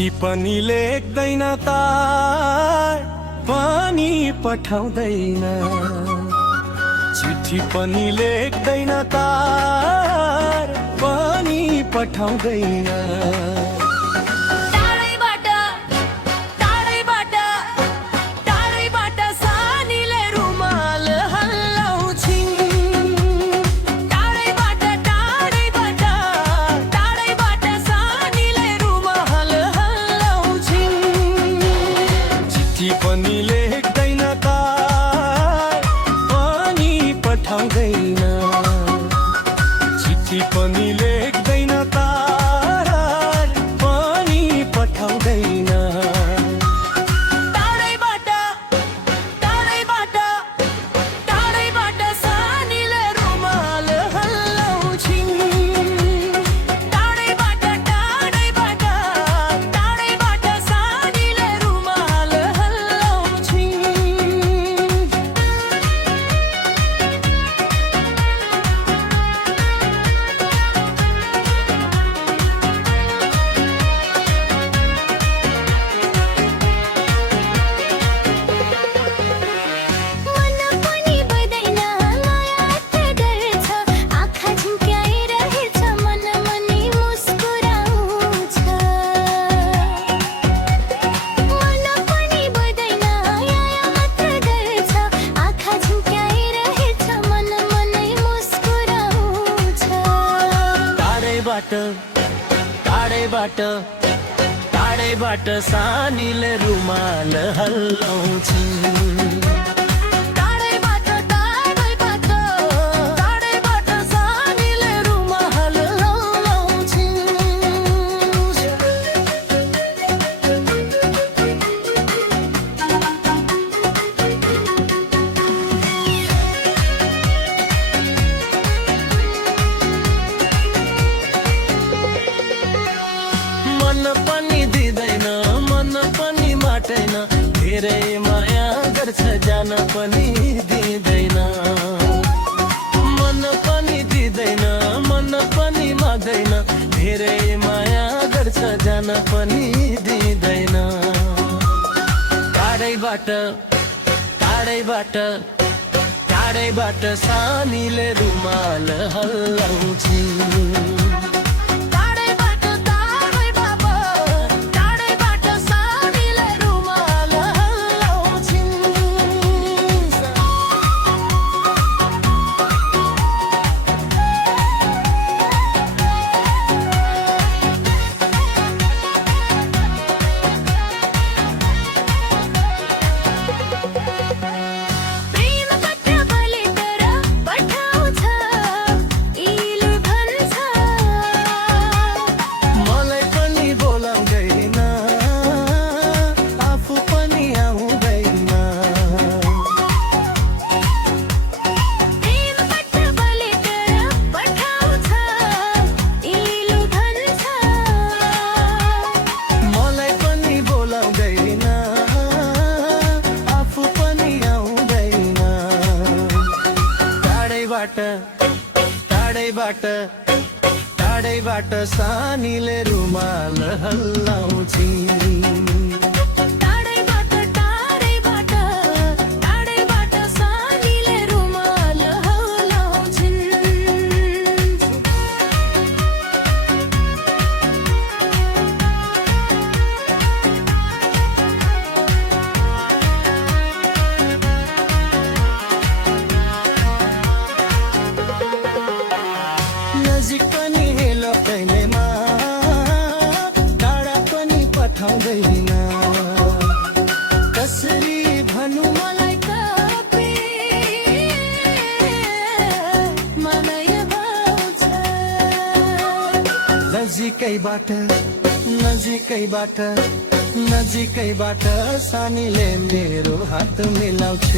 चिठी पनि लेख्दैन तार पनि पठाउँदैन, चिठी पनि लेख्दैन तार पनि पठाउँदैन। पनि लेख्दैन तार पनि पठाउँदैन, चिठी पनि लेख्दैन तार पनि पठाउँदैन। टाढैबाट सानीले रुमाल हल्लाउँछिन्, टाढैबाट सानीले रुमाल टाढैबाट सानीले रुमाल हल्लाउँछिन्, टाढैबाट सानीले रुमाल हल्लाउँछिन्। मन पनि दिँदैन, मन पनि माट्दैन, धेरै माया गर्छ जान पनि दिँदैन। मन पनि दिँदैन, मन पनि माग्दैन, धेरै माया गर्छ जान पनि दिँदैन। टाढैबाट सानीले रुमाल हल्लाउँछिन्। टाढैबाट सानीले रुमाल हल्लाउँछिन्। नजिक पनि हेलो कहिलेमा, टाढा पनि पठाउँदैन, कसरी भन्नु मलाई कपे मलाई भाउँछ। नजिकैबाट सानीले मेरो हात मिलाउँछ।